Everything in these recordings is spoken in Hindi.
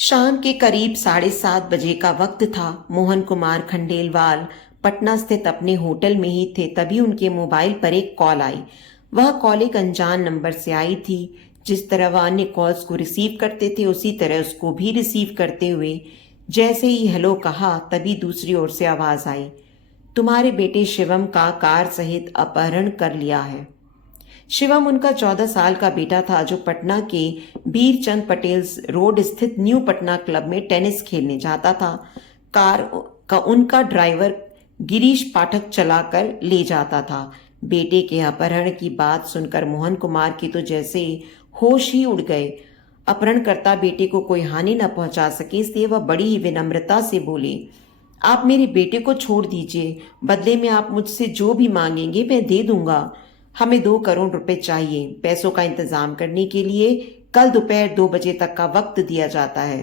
शाम के करीब 7:30 बजे का वक्त था। मोहन कुमार खंडेलवाल पटना स्थित अपने होटल में ही थे, तभी उनके मोबाइल पर एक कॉल आई। वह कॉल एक अनजान नंबर से आई थी। जिस तरह वह अन्य कॉल्स को रिसीव करते थे, उसी तरह उसको भी रिसीव करते हुए जैसे ही हेलो कहा, तभी दूसरी ओर से आवाज आई, तुम्हारे बेटे शिवम का कार सहित अपहरण कर लिया है। शिवम उनका 14 साल का बेटा था, जो पटना के बीरचंद पटेल रोड स्थित न्यू पटना क्लब में टेनिस खेलने जाता था। कार का उनका ड्राइवर गिरीश पाठक चलाकर ले जाता था। बेटे के अपहरण की बात सुनकर मोहन कुमार की तो जैसे होश ही उड़ गए। अपहरणकर्ता बेटे को कोई हानि न पहुंचा सके, इसलिए वह बड़ी ही विनम्रता से बोले, आप मेरे बेटे को छोड़ दीजिए, बदले में आप मुझसे जो भी मांगेंगे मैं दे दूंगा। हमें 2 करोड़ रुपए चाहिए। पैसों का इंतजाम करने के लिए कल दोपहर 2 बजे तक का वक्त दिया जाता है।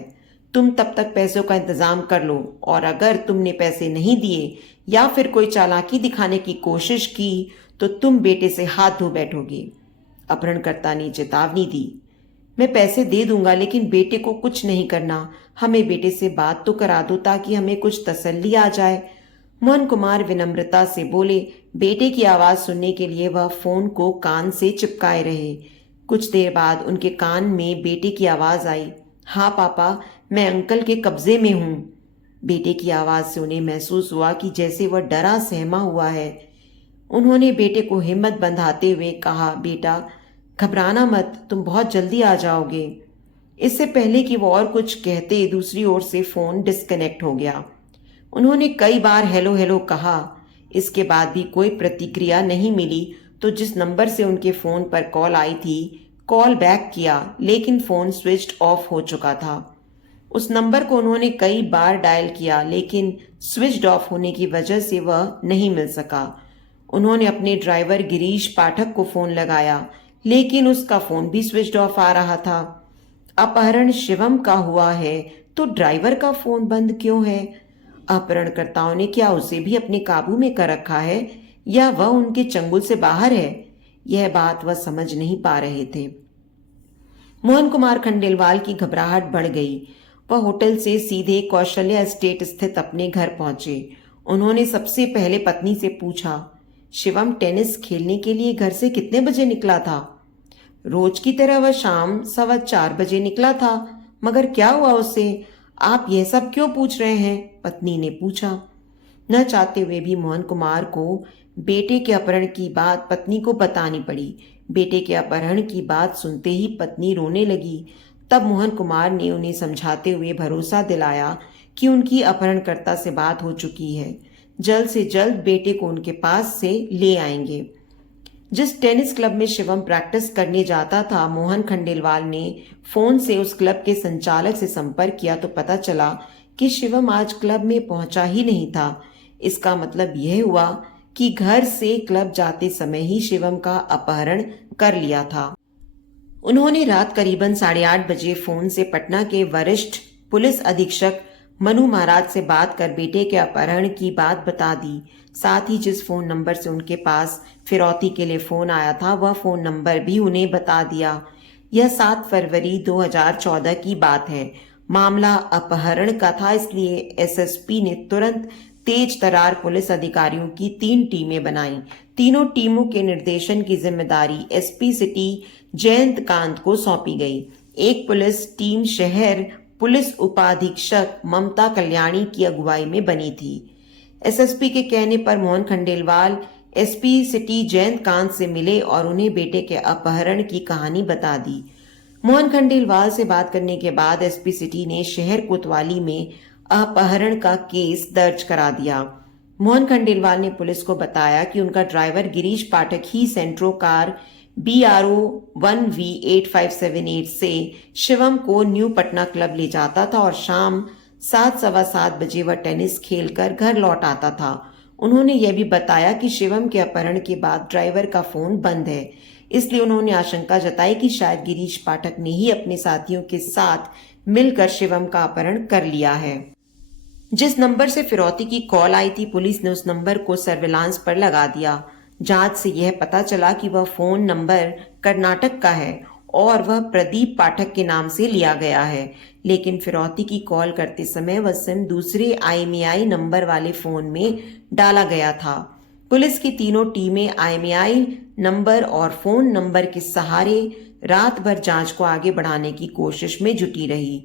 तुम तब तक पैसों का इंतजाम कर लो, और अगर तुमने पैसे नहीं दिए या फिर कोई चालाकी दिखाने की कोशिश की तो तुम बेटे से हाथ धो बैठोगे। अपहरणकर्ता ने चेतावनी दी, मैं पैसे दे दूंगा, लेकिन बेटे को कुछ नहीं करना। हमें बेटे से बात तो करा दो ताकि हमें कुछ तसल्ली आ जाए। मोहन कुमार विनम्रता से बोले। बेटे की आवाज सुनने के लिए वह फोन को कान से चिपकाए रहे। कुछ देर बाद उनके कान में बेटे की आवाज आई, हाँ पापा, मैं अंकल के कब्जे में हूं। बेटे की आवाज से उन्हें महसूस हुआ कि जैसे वह डरा सहमा हुआ है। उन्होंने बेटे को हिम्मत बंधाते हुए कहा, बेटा घबराना मत, तुम बहुत जल्दी आ जाओगे। इससे पहले कि वो और कुछ कहते, दूसरी ओर से फोन डिस्कनेक्ट हो गया। उन्होंने कई बार हेलो हेलो कहा, इसके बाद भी कोई प्रतिक्रिया नहीं मिली। तो जिस नंबर से उनके फोन पर कॉल आई थी, कॉल बैक किया, लेकिन फोन स्विच्ड ऑफ हो चुका था। उस नंबर को उन्होंने कई बार डायल किया, लेकिन स्विच्ड ऑफ होने की वजह से वह नहीं मिल सका। उन्होंने अपने ड्राइवर गिरीश पाठक को फोन लगाया, लेकिन उसका फोन भी स्विच्ड ऑफ आ रहा था। अपहरण शिवम का हुआ है तो ड्राइवर का फोन बंद क्यों है? अपहरणकर्ताओं ने क्या उसे भी अपने काबू में कर रखा है, या वह उनके चंगुल से बाहर है? यह बात वह समझ नहीं पा रहे थे। मोहन कुमार खंडेलवाल की घबराहट बढ़ गई। वह होटल से सीधे कौशल्या एस्टेट स्थित अपने घर पहुंचे। उन्होंने सबसे पहले पत्नी से पूछा, शिवम टेनिस खेलने के लिए घर से कितने बजे निकला था? रोज की तरह वह शाम 4:15 बजे निकला था, मगर क्या हुआ उसे? आप यह सब क्यों पूछ रहे हैं? पत्नी ने पूछा। न चाहते हुए भी मोहन कुमार को बेटे के अपहरण की बात पत्नी को बतानी पड़ी। बेटे के अपहरण की बात सुनते ही पत्नी रोने लगी। तब मोहन कुमार ने उन्हें समझाते हुए भरोसा दिलाया कि उनकी अपहरणकर्ता से बात हो चुकी है, जल्द से जल्द बेटे को उनके पास से ले आएंगे। जिस टेनिस क्लब में शिवम प्रैक्टिस करने जाता था, मोहन खंडेलवाल ने फोन से उस क्लब के संचालक से संपर्क किया तो पता चला कि शिवम आज क्लब में पहुंचा ही नहीं था। इसका मतलब यह हुआ कि घर से क्लब जाते समय ही शिवम का अपहरण कर लिया था। उन्होंने रात करीबन 8:30 बजे फोन से पटना के वरिष्ठ पुलिस अधीक्षक मनु महाराज से बात कर बेटे के अपहरण की बात बता दी। साथ ही जिस फोन नंबर से उनके पास फिरौती के लिए फोन आया था, वह फोन नंबर भी उन्हें बता दिया। यह 7 फरवरी 2014 की बात है। मामला अपहरण का था, इसलिए एसएसपी ने तुरंत तेज तरार पुलिस अधिकारियों की 3 टीमें बनाई। तीनों टीमों के निर्देशन की जिम्मेदारी एसपी सिटी जयंत कांत को सौंपी गई। एक पुलिस टीम शहर पुलिस उपाधीक्षक ममता कल्याणी की अगुवाई में बनी थी। एसएसपी के कहने पर मोहन खंडेलवाल एसपी सिटी जयंत कांत से मिले और उन्हें बेटे के अपहरण की कहानी बता दी। मोहन खंडेलवाल से बात करने के बाद एसपी सिटी ने शहर कोतवाली में अपहरण का केस दर्ज करा दिया। मोहन खंडेलवाल ने पुलिस को बताया कि उनका ड्राइवर गिरीश पाठक ही सेंट्रो कार BRO 1V8578 से शिवम को न्यू पटना क्लब ले जाता था और शाम 7:15 बजे वह टेनिस खेलकर घर लौट आता था। उन्होंने यह भी बताया कि शिवम के अपहरण के बाद ड्राइवर का फोन बंद है, इसलिए उन्होंने आशंका जताई कि शायद गिरीश पाठक ने ही अपने साथियों के साथ मिलकर शिवम का अपहरण कर लिया है। जिस नंबर से फिरौती की कॉल आई थी, पुलिस ने उस नंबर को सर्विलांस पर लगा दिया। जांच से यह पता चला कि वह फोन नंबर कर्नाटक का है और वह प्रदीप पाठक के नाम से लिया गया है, लेकिन फिरौती की कॉल करते समय वह सिम दूसरे IMEI नंबर वाले फोन में डाला गया था। पुलिस की तीनों टीमें IMEI नंबर और फोन नंबर के सहारे रात भर जांच को आगे बढ़ाने की कोशिश में जुटी रही।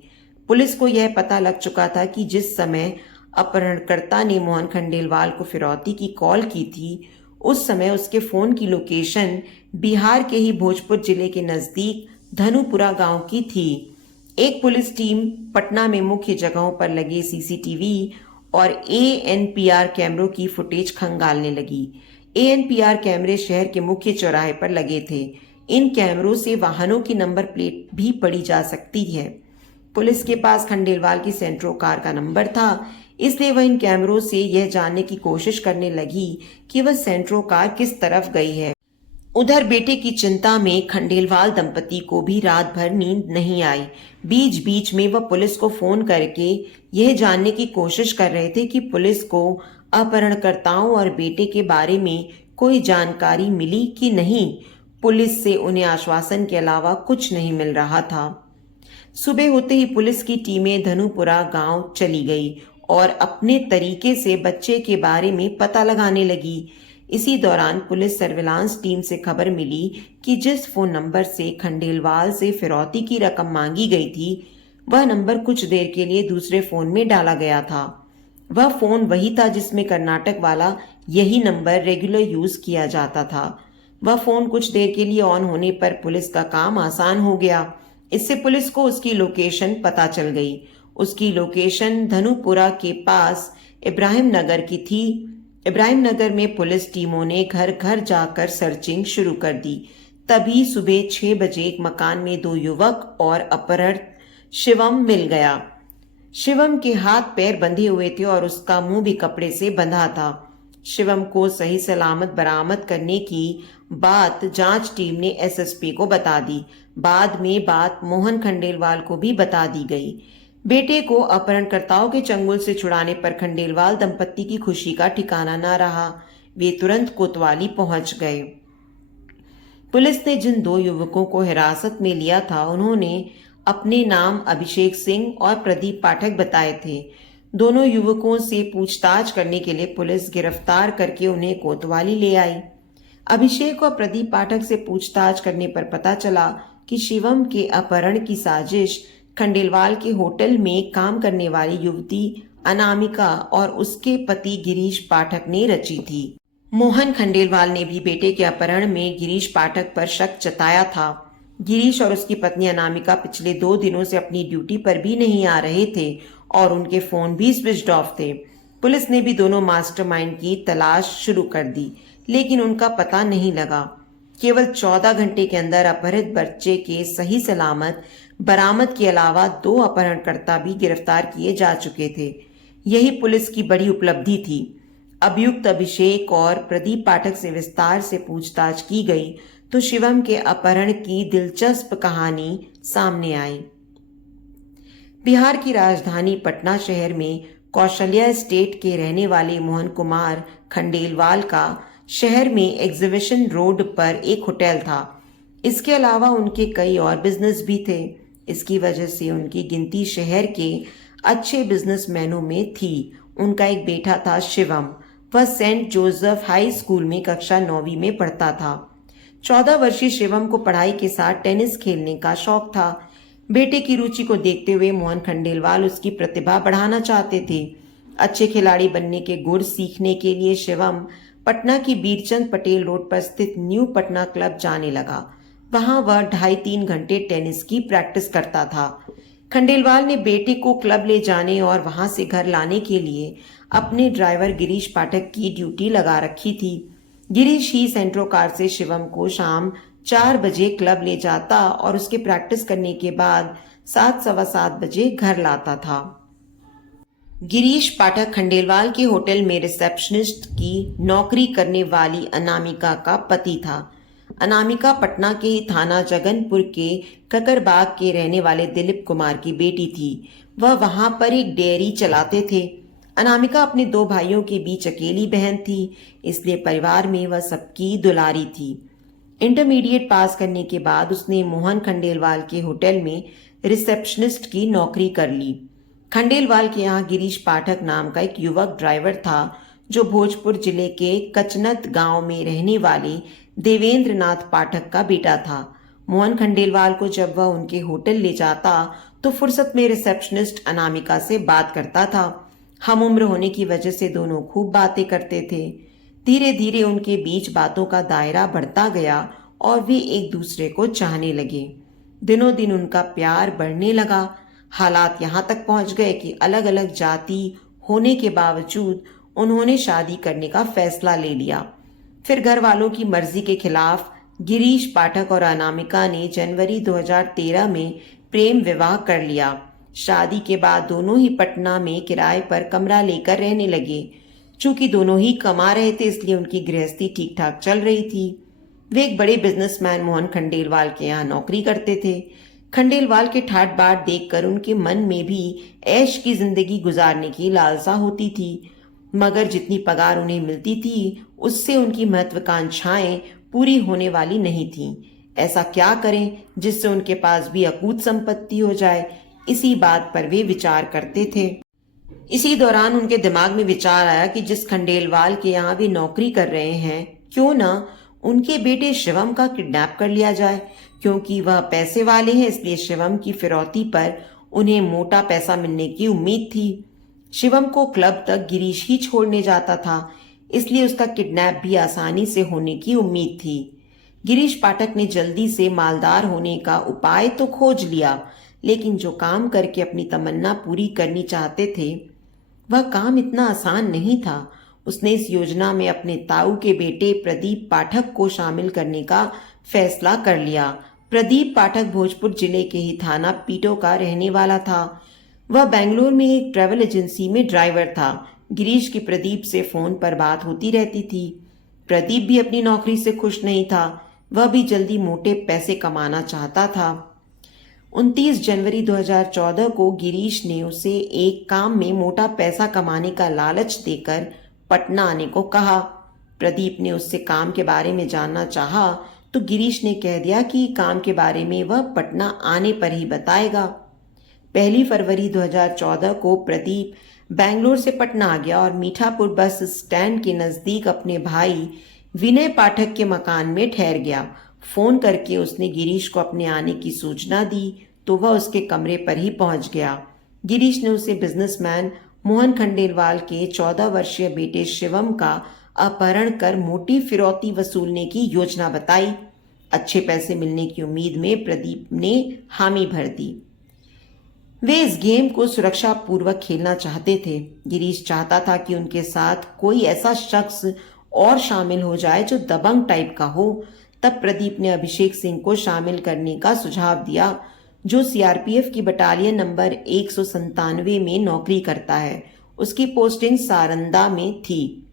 पुलिस को यह पता लग चुका था कि जिस समय अपहरणकर्ता ने मोहन खंडेलवाल को फिरौती की कॉल की थी, उस समय उसके फोन की लोकेशन बिहार के ही भोजपुर जिले के नजदीक धनुपुरा गांव की थी। एक पुलिस टीम पटना में मुख्य जगहों पर लगे CCTV और ANPR कैमरों की फुटेज खंगालने लगी। ANPR कैमरे शहर के मुख्य चौराहे पर लगे थे। इन कैमरों से वाहनों की नंबर प्लेट भी पड़ी जा सकती है। पुलिस के पास खंडेलवाल की सेंट्रो कार का नंबर था, इसलिए वह इन कैमरों से यह जानने की कोशिश करने लगी कि वह सेंट्रो कार किस तरफ गई है। उधर बेटे की चिंता में खंडेलवाल दंपति को भी रात भर नींद नहीं आई। बीच बीच में वह पुलिस को फोन करके यह जानने की कोशिश कर रहे थे कि पुलिस को अपहरणकर्ताओं और बेटे के बारे में कोई जानकारी मिली कि नहीं। पुलिस से उन्हें आश्वासन के अलावा कुछ नहीं मिल रहा था। सुबह होते ही पुलिस की टीमें धनुपुरा गांव चली गई और अपने तरीके से बच्चे के बारे में पता लगाने लगी। इसी दौरान पुलिस सर्विलांस टीम से खबर मिली कि जिस फोन नंबर से खंडेलवाल से फिरौती की रकम मांगी गई थी, वह नंबर कुछ देर के लिए दूसरे फोन में डाला गया था। वह फोन वही था जिसमें कर्नाटक वाला यही नंबर रेगुलर यूज किया जाता था। वह फोन कुछ देर के लिए ऑन होने पर पुलिस का काम आसान हो गया। इससे पुलिस को उसकी लोकेशन पता चल गई। उसकी लोकेशन धनुपुरा के पास इब्राहिम नगर की थी। इब्राहिम नगर में पुलिस टीमों ने घर घर जाकर सर्चिंग शुरू कर दी। तभी सुबह 6 बजे एक मकान में 2 युवक और अपहरण शिवम मिल गया। शिवम के हाथ पैर बंधे हुए थे और उसका मुंह भी कपड़े से बंधा था। शिवम को सही सलामत बरामद करने की बात जांच टीम ने SSP को बता दी। बाद में बात मोहन खंडेलवाल को भी बता दी गई। बेटे को अपहरणकर्ताओं के चंगुल से छुड़ाने पर खंडेलवाल दंपत्ति की खुशी का ठिकाना न रहा। वे तुरंत कोतवाली पहुंच गए। पुलिस ने जिन 2 युवकों को हिरासत में लिया था, उन्होंने अपने नाम अभिषेक सिंह और प्रदीप पाठक बताए थे। दोनों युवकों से पूछताछ करने के लिए पुलिस गिरफ्तार करके उन्हें कोतवाली ले आई। अभिषेक और प्रदीप पाठक से पूछताछ करने पर पता चला कि शिवम के अपहरण की साजिश खंडेलवाल के होटल में काम करने वाली युवती अनामिका और उसके पति गिरीश पाठक ने रची थी। मोहन खंडेलवाल ने भी बेटे के अपहरण में गिरीश पाठक पर शक जताया था। गिरीश और उसकी पत्नी अनामिका पिछले 2 दिनों से अपनी ड्यूटी पर भी नहीं आ रहे थे और उनके फोन भी स्विच्ड ऑफ थे। पुलिस ने भी दोनों मास्टरमाइंड की तलाश शुरू कर दी, लेकिन उनका पता नहीं लगा। केवल 14 घंटे के अंदर अपहरित बच्चे के सही सलामत बरामद के अलावा 2 अपहरणकर्ता भी गिरफ्तार किए जा चुके थे। यही पुलिस की बड़ी उपलब्धि थी। अभियुक्त अभिषेक और प्रदीप पाठक से विस्तार से पूछताछ की गई तो शिवम के अपहरण की दिलचस्प कहानी सामने आई। बिहार की राजधानी पटना शहर में कौशल्या एस्टेट के रहने वाले मोहन कुमार खंडेलवाल का शहर में एग्जीबिशन रोड पर एक होटल था। इसके अलावा उनके कई और बिजनेस भी थे। इसकी वजह से उनकी गिनती शहर के अच्छे बिजनेसमैनों में थी। उनका एक बेटा था शिवम। वह सेंट जोसेफ हाई स्कूल में कक्षा 9वीं में पढ़ता था। 14 वर्षीय शिवम को पढ़ाई के साथ टेनिस खेलने का शौक था। बेटे की रुचि को देखते हुए मोहन खंडेलवाल उसकी प्रतिभा बढ़ाना चाहते थे। अच्छे खिलाड़ी बनने के गुर सीखने के लिए शिवम पटना की बीरचंद पटेल रोड पर स्थित न्यू पटना क्लब जाने लगा। वहां वह 2.5-3 घंटे टेनिस की प्रैक्टिस करता था। खंडेलवाल ने बेटे को क्लब ले जाने और वहां से घर लाने के लिए अपने ड्राइवर गिरीश पाठक की ड्यूटी लगा रखी थी। गिरीश ही सेंट्रो कार से शिवम को शाम 4 बजे क्लब ले जाता और उसके प्रैक्टिस करने के बाद 7-7:15 बजे घर लाता था। गिरीश पाठक खंडेलवाल के होटल में रिसेप्शनिस्ट की नौकरी करने वाली अनामिका का पति था। अनामिका पटना के ही थाना जगनपुर के ककरबाग के रहने वाले दिलीप कुमार की बेटी थी। वह वहां पर एक डेयरी चलाते थे। अनामिका अपने 2 भाइयों के बीच अकेली बहन थी, इसलिए परिवार में वह सबकी दुलारी थी। इंटरमीडिएट पास करने के बाद उसने मोहन खंडेलवाल के होटल में रिसेप्शनिस्ट की नौकरी कर ली। खंडेलवाल के यहाँ गिरीश पाठक नाम का एक युवक ड्राइवर था जो भोजपुर जिले के कचनत गांव में रहने वाले देवेंद्र नाथ पाठक का बेटा था। मोहन खंडेलवाल को जब वह उनके होटल ले जाता तो फुर्सत में रिसेप्शनिस्ट अनामिका से बात करता था। हम उम्र होने की वजह से दोनों खूब बातें करते थे। धीरे धीरे उनके बीच बातों का दायरा बढ़ता गया और वे एक दूसरे को चाहने लगे। दिनों दिन उनका प्यार बढ़ने लगा। हालात यहाँ तक पहुंच गए कि अलग अलग जाति होने के बावजूद उन्होंने शादी करने का फैसला ले लिया। फिर घर वालों की मर्जी के खिलाफ गिरीश पाठक और अनामिका ने जनवरी 2013 में प्रेम विवाह कर लिया। शादी के बाद दोनों ही पटना में किराए पर कमरा लेकर रहने लगे। चूंकि दोनों ही कमा रहे थे इसलिए उनकी गृहस्थी ठीक ठाक चल रही थी। वे एक बड़े बिजनेसमैन मोहन खंडेलवाल के यहाँ नौकरी करते थे। खंडेलवाल के ठाट बाट देखकर उनके मन में भी ऐश की जिंदगी गुजारने की लालसा होती थी, मगर जितनी पगार उन्हें मिलती थी उससे उनकी महत्वाकांक्षाएं पूरी होने वाली नहीं थीं। ऐसा क्या करें जिससे उनके पास भी अकूत संपत्ति हो जाए, इसी बात पर वे विचार करते थे। इसी दौरान उनके दिमाग में विचार आया कि जिस खंडेलवाल के यहाँ वे नौकरी कर रहे हैं, क्यों ना उनके बेटे शिवम का किडनैप कर लिया जाए। क्योंकि वह पैसे वाले हैं इसलिए शिवम की फिरौती पर उन्हें मोटा पैसा मिलने की उम्मीद थी। शिवम को क्लब तक गिरीश ही छोड़ने जाता था, इसलिए उसका किडनैप भी आसानी से होने की उम्मीद थी। गिरीश पाठक ने जल्दी से मालदार होने का उपाय तो खोज लिया, लेकिन जो काम करके अपनी तमन्ना पूरी करनी चाहते थे वह काम इतना आसान नहीं था। उसने इस योजना में अपने ताऊ के बेटे प्रदीप पाठक को शामिल करने का फैसला कर लिया। प्रदीप पाठक भोजपुर जिले के ही थाना पीटो का रहने वाला था। वह बेंगलोर में एक ट्रैवल एजेंसी में ड्राइवर था। गिरीश की प्रदीप से फोन पर बात होती रहती थी। प्रदीप भी अपनी नौकरी से खुश नहीं था, वह भी जल्दी मोटे पैसे कमाना चाहता था। 29 जनवरी 2014 को गिरीश ने उसे एक काम में मोटा पैसा कमाने का लालच देकर पटना आने को कहा। प्रदीप ने उससे काम के बारे में जानना चाहा तो गिरीश ने कह दिया कि काम के बारे में वह पटना आने पर ही बताएगा। 1 फरवरी 2014 को प्रदीप बेंगलोर से पटना आ गया और मीठापुर बस स्टैंड के नजदीक अपने भाई विनय पाठक के मकान में ठहर गया। फोन करके उसने गिरीश को अपने आने की सूचना दी तो वह उसके कमरे पर ही पहुंच गया। गिरीश ने उसे बिजनेसमैन मोहन खंडेलवाल के 14 वर्षीय बेटे शिवम का अपहरण कर मोटी फिरौती वसूलने की योजना बताई। अच्छे पैसे मिलने की उम्मीद में प्रदीप ने हामी भर दी। वे इस गेम को सुरक्षा पूर्वक खेलना चाहते थे। गिरीश चाहता था कि उनके साथ कोई ऐसा शख्स और शामिल हो जाए जो दबंग टाइप का हो। तब प्रदीप ने अभिषेक सिंह को शामिल करने का सुझाव दिया, जो सीआरपीएफ की बटालियन नंबर 197 में नौकरी करता है। उसकी पोस्टिंग सारंदा में थी।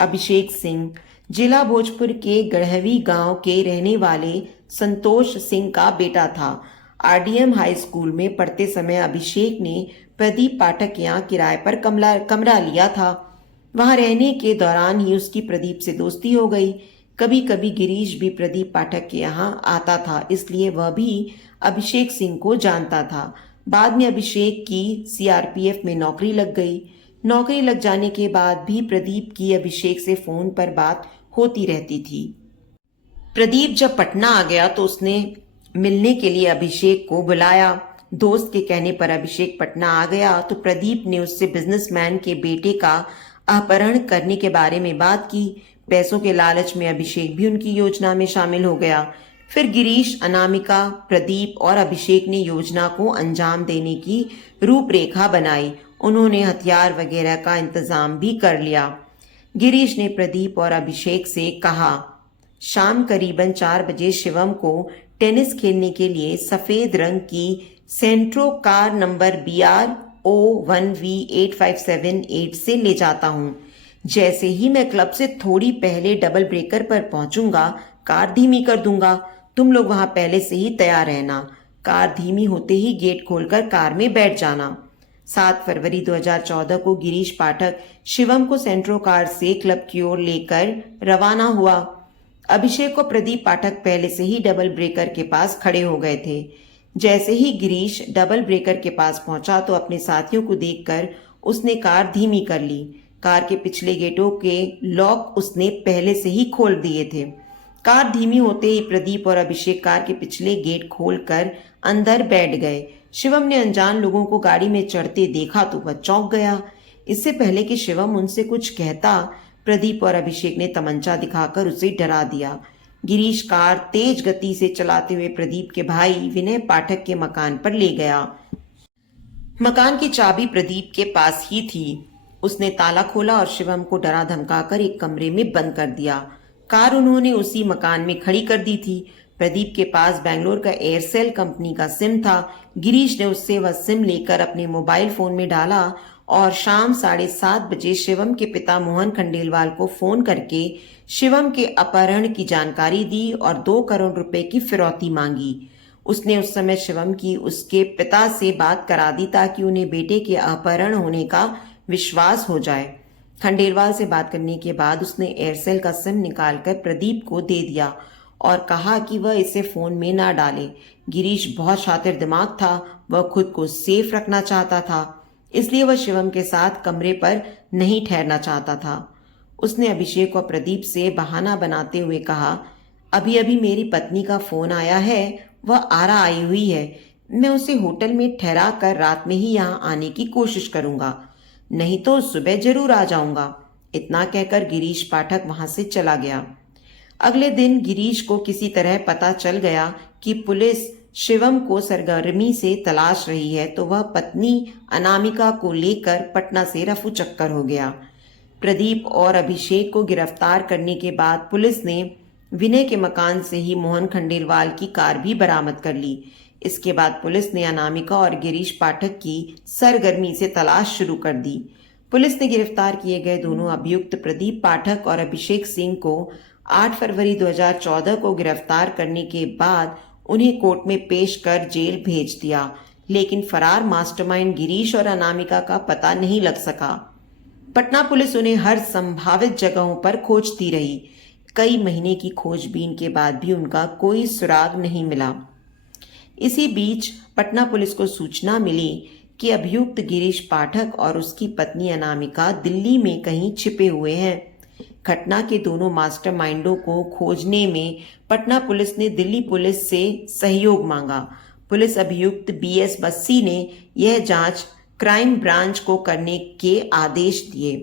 अभिषेक सिंह जिला भोजपुर के गढ़हवी गांव के रहने वाले संतोष सिंह का बेटा था। आरडीएम हाई स्कूल में पढ़ते समय अभिषेक ने प्रदीप पाठक के यहाँ किराए पर कमरा लिया था। वहां रहने के दौरान ही उसकी प्रदीप से दोस्ती हो गई। कभी कभी गिरीश भी प्रदीप पाठक के यहाँ आता था, इसलिए वह भी अभिषेक सिंह को जानता था। बाद में अभिषेक की सीआरपीएफ में नौकरी लग गई। नौकरी लग जाने के बाद भी प्रदीप की अभिषेक से फोन पर बात होती रहती थी। प्रदीप जब पटना आ गया तो उसने मिलने के लिए अभिषेक को बुलाया। दोस्त के कहने पर अभिषेक पटना आ गया तो प्रदीप ने उससे बिजनेसमैन के बेटे का अपहरण करने के बारे में बात की। पैसों के लालच में अभिषेक भी उनकी योजना में शामिल हो गया। फिर गिरीश, अनामिका, प्रदीप और अभिषेक ने योजना को अंजाम देने की रूपरेखा बनाई। उन्होंने हथियार वगैरह का इंतजाम भी कर लिया। गिरीश ने प्रदीप और अभिषेक से कहा, शाम करीबन 4 बजे शिवम को टेनिस खेलने के लिए सफेद रंग की सेंट्रो कार नंबर BR01V8578 से ले जाता हूँ। जैसे ही मैं क्लब से थोड़ी पहले डबल ब्रेकर पर पहुंचूंगा, कार धीमी कर दूंगा। तुम लोग वहां पहले से ही तैयार रहना। कार धीमी होते ही गेट खोलकर कार में बैठ जाना। 7 फरवरी 2014 को गिरीश पाठक शिवम को सेंट्रो कार से क्लब की ओर लेकर रवाना हुआ। अभिषेक और प्रदीप पाठक पहले से ही डबल ब्रेकर के पास खड़े हो गए थे। जैसे ही गिरीश डबल ब्रेकर के पास पहुंचा तो अपने साथियों को देखकर उसने कार धीमी कर ली। कार के पिछले गेटों के लॉक उसने पहले से ही खोल दिए थे। कार धीमी होते ही प्रदीप और अभिषेक कार के पिछले गेट खोलकर अंदर बैठ गए। शिवम ने अनजान लोगों को गाड़ी में चढ़ते देखा तो वह चौंक गया। इससे पहले कि शिवम उनसे कुछ कहता, प्रदीप और अभिषेक ने तमंचा दिखाकर उसे डरा दिया। गिरीश कार तेज गति से चलाते हुए प्रदीप के भाई विनय पाठक के मकान पर ले गया। मकान की चाबी प्रदीप के पास ही थी। उसने ताला खोला और शिवम को डरा धमकाकर एक कमरे में बंद कर दिया। कार उन्होंने उसी मकान में खड़ी कर दी थी। प्रदीप के पास बेंगलोर का एयरसेल कंपनी का सिम था। गिरीश ने उससे वह सिम लेकर अपने मोबाइल फोन में डाला और शाम 7:30 बजे शिवम के पिता मोहन खंडेलवाल को फोन करके शिवम के अपहरण की जानकारी दी और 2 करोड़ रुपए की फिरौती मांगी। उसने उस समय शिवम की उसके पिता से बात करा दी ताकि उन्हें बेटे के अपहरण होने का विश्वास हो जाए। खंडेलवाल से बात करने के बाद उसने एयरसेल का सिम निकालकर प्रदीप को दे दिया और कहा कि वह इसे फोन में ना डाले। गिरीश बहुत शातिर दिमाग था, वह खुद को सेफ रखना चाहता था, इसलिए वह शिवम के साथ कमरे पर नहीं ठहरना चाहता था। उसने अभिषेक और प्रदीप से बहाना बनाते हुए कहा, अभी अभी मेरी पत्नी का फोन आया है, वह आरा आई हुई है। मैं उसे होटल में ठहरा कर रात में ही यहाँ आने की कोशिश करूंगा, नहीं तो सुबह जरूर आ जाऊंगा। इतना कहकर गिरीश पाठक वहां से चला गया। अगले दिन गिरीश को किसी तरह पता चल गया कि पुलिस शिवम को सरगर्मी से तलाश रही है, तो वह पत्नी अनामिका को लेकर पटना से रफू चक्कर हो गया। प्रदीप और अभिषेक को गिरफ्तार करने के बाद पुलिस ने विनय के मकान से ही मोहन खंडेलवाल की कार भी बरामद कर ली। इसके बाद पुलिस ने अनामिका और गिरीश पाठक की सरगर्मी से तलाश शुरू कर दी। पुलिस ने गिरफ्तार किए गए दोनों अभियुक्त प्रदीप पाठक और अभिषेक सिंह को 8 फरवरी 2014 को गिरफ्तार करने के बाद उन्हें कोर्ट में पेश कर जेल भेज दिया, लेकिन फरार मास्टरमाइंड गिरीश और अनामिका का पता नहीं लग सका। पटना पुलिस उन्हें हर संभावित जगहों पर खोजती रही। कई महीने की खोजबीन के बाद भी उनका कोई सुराग नहीं मिला। इसी बीच पटना पुलिस को सूचना मिली कि अभियुक्त गिरीश पाठक और उसकी पत्नी अनामिका दिल्ली में कहीं छिपे हुए हैं। घटना के दोनों मास्टरमाइंडों को खोजने में पटना पुलिस ने दिल्ली पुलिस से सहयोग मांगा। पुलिस अभियुक्त BS बस्सी ने यह जांच क्राइम ब्रांच को करने के आदेश दिए।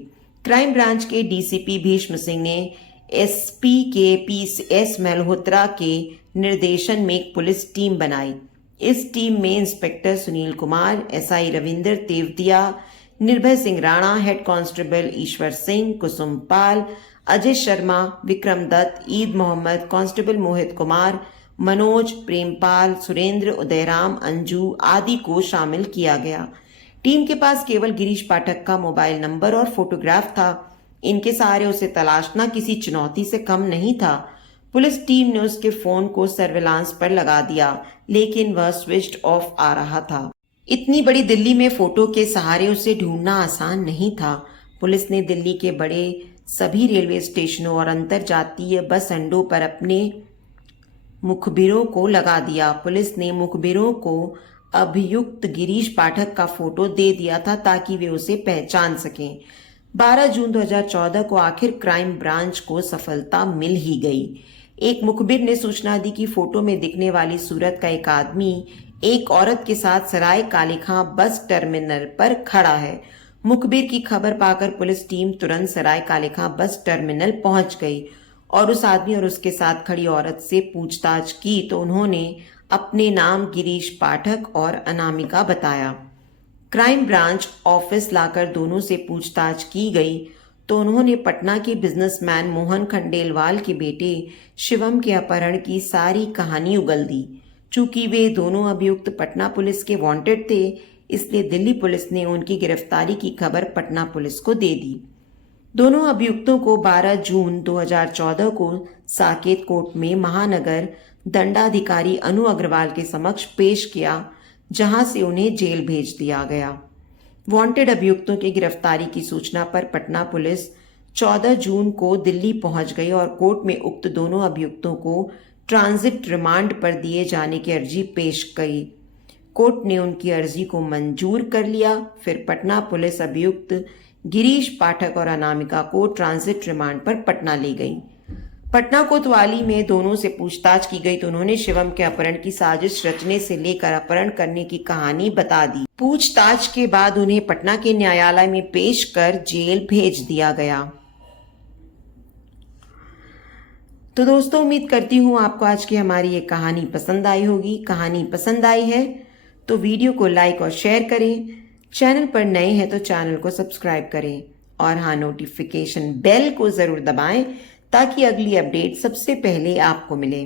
क्राइम ब्रांच के DCP भीष्म सिंह ने SP के PS मल्होत्रा के निर्देशन में एक पुलिस टीम बनाई। इस टीम में इंस्पेक्टर सुनील कुमार, SI रविंदर तेवतिया, निर्भय सिंह राणा, हेड कांस्टेबल ईश्वर सिंह, कुसुम पाल, अजय शर्मा, विक्रम दत्त, ईद मोहम्मद, कांस्टेबल मोहित कुमार, मनोज, प्रेमपाल, सुरेंद्र, उदयराम, अंजू आदि को शामिल किया गया। टीम के पास केवल गिरीश पाठक का मोबाइल नंबर और फोटोग्राफ था। इनके सहारे उसे तलाशना किसी चुनौती से कम नहीं था। पुलिस टीम ने उसके फोन को सर्विलांस पर लगा दिया, लेकिन वह स्विच्ड ऑफ आ रहा था। इतनी बड़ी दिल्ली में फोटो के सहारे उसे ढूंढना आसान नहीं था। पुलिस ने दिल्ली के बड़े सभी रेलवे स्टेशनों और अंतरजातीय बस अड्डों पर अपने मुखबिरों को लगा दिया। पुलिस ने मुखबिरों को अभियुक्त गिरीश पाठक का फोटो दे दिया था ताकि वे उसे पहचान सकें। 12 जून 2014 को आखिर क्राइम ब्रांच को सफलता मिल ही गई। एक मुखबिर ने सूचना दी कि फोटो में दिखने वाली सूरत का एक आदमी एक औरत के साथ सराय काले खां बस टर्मिनल पर खड़ा है। मुखबिर की खबर पाकर पुलिस टीम तुरंत सराय काले खां बस टर्मिनल पहुंच गई और उस आदमी और उसके साथ खड़ी औरत से पूछताछ की तो उन्होंने अपने नाम गिरीश पाठक और अनामिका बताया। क्राइम ब्रांच ऑफिस लाकर दोनों से पूछताछ की गई तो उन्होंने पटना के बिजनेसमैन मोहन खंडेलवाल के बेटे शिवम के अपहरण की सारी कहानी उगल दी। चूंकि वे दोनों अभियुक्त पटना पुलिस के वांटेड थे, इसलिए दिल्ली पुलिस ने उनकी गिरफ्तारी की खबर पटना पुलिस को दे दी। दोनों अभियुक्तों को 12 जून 2014 को साकेत कोर्ट में महानगर दंडाधिकारी अनु अग्रवाल के समक्ष पेश किया, जहां से उन्हें जेल भेज दिया गया। वांटेड अभियुक्तों की गिरफ्तारी की सूचना पर पटना पुलिस 14 जून को दिल्ली पहुंच गई और कोर्ट में उक्त दोनों अभियुक्तों को ट्रांजिट रिमांड पर दिए जाने की अर्जी पेश की। कोर्ट ने उनकी अर्जी को मंजूर कर लिया। फिर पटना पुलिस अभियुक्त गिरीश पाठक और अनामिका को ट्रांजिट रिमांड पर पटना ले गई। पटना कोतवाली में दोनों से पूछताछ की गई तो उन्होंने शिवम के अपहरण की साजिश रचने से लेकर अपहरण करने की कहानी बता दी। पूछताछ के बाद उन्हें पटना के न्यायालय में पेश कर जेल भेज दिया गया। तो दोस्तों, उम्मीद करती हूँ आपको आज की हमारी ये कहानी पसंद आई होगी। कहानी पसंद आई है तो वीडियो को लाइक और शेयर करें। चैनल पर नए हैं तो चैनल को सब्सक्राइब करें और हाँ, नोटिफिकेशन बेल को ज़रूर दबाएं ताकि अगली अपडेट सबसे पहले आपको मिले।